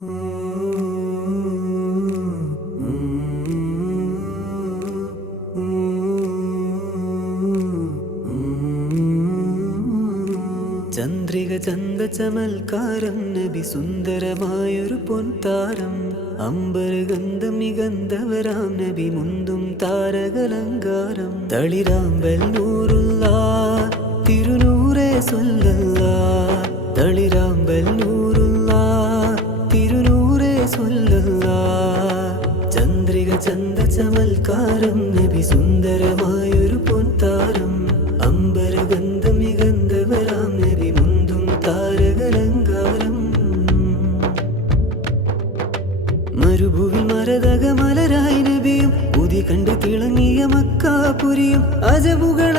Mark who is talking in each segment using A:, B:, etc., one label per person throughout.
A: ചന്ദ്രിക ചന്ത ചമൽക്കാരം നബി സുന്ദരമായൊരു പൊൻതാരം. അമ്പരഗന്ധം നിഗന്ധവരാം നബി മുന്തും താരകലങ്കാരം. തളിരാമ്പൽ നൂറുള്ള ചന്ദ്രിക ചന്ദ ചമൽക്കാരം നബി സുന്ദരമായൊരു പൊൻതാരം. അമ്പരഗന്ധം നിഗന്ധവരാം നബി മുന്തും താരകലങ്കാരം. മരുഭുവിൽ മരതക മലരായി നബിയും പുതി കണ്ട് തിളങ്ങിയ മക്കാപുരിയും അജബുകൾ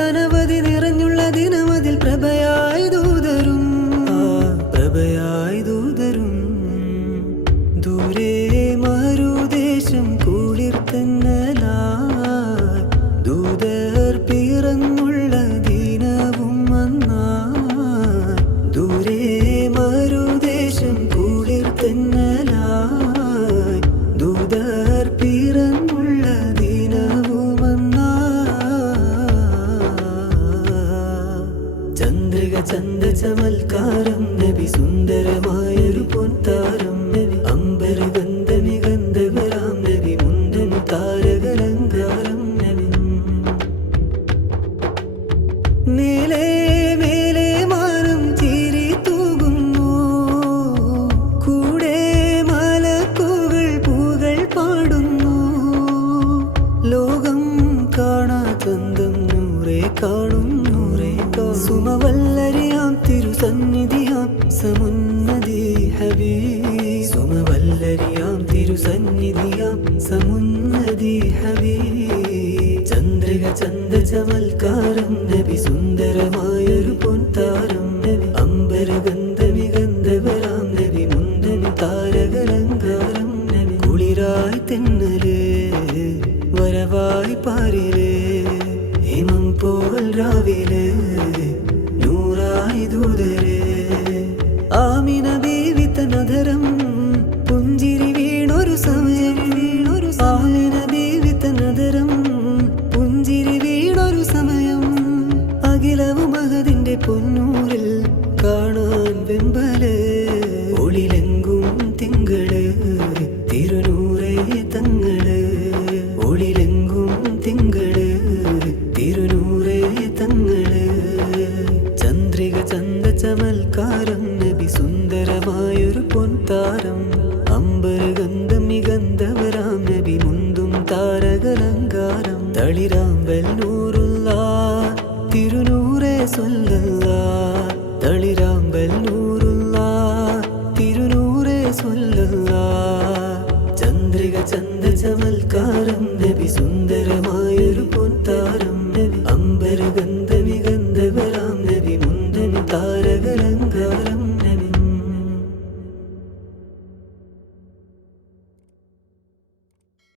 A: സമുന്നതി ഹബീ ചന്ദ്രിക ചന്ദ ചമൽക്കാരം നബി സുന്ദരമായൊരു പൊൻതാരം നബി. അമ്പരഗന്ധമി ഗന്ധവരാം നബി മുന്തൻ താരകലങ്കാരം നബി. കുളിരായി തെന്നലേ വരവായി പാരിലേ. ഹിമം പോൽ രാവിലെ നൂറായി ദൂതരേ. ആമിന ബീവി തനധരം പുഞ്ചിരി വീണൊരു സമയം. പൊന്നൂരിൽ കാണാൻ വെമ്പൽ ഒളിലെങ്കും തിങ്കൾ തിരുനൂറേ തങ്ങൾ. ഒളിലെങ്കും തിങ്കൾ തിരുനൂറേ തങ്ങൾ. ചന്ദ്രിക ചന്ദ ചമൽക്കാരം നബി സുന്ദരമായൊരു പൊൻതാരം. അമ്പരഗന്ധം നിഗന്ധവരാം നബി മുന്തും താരകലങ്കാരം. തളിരാമ്പൽ നൂറുള്ള തിരുനൂറെ സ്വല്ല തളിരാമ്പല്ലൂ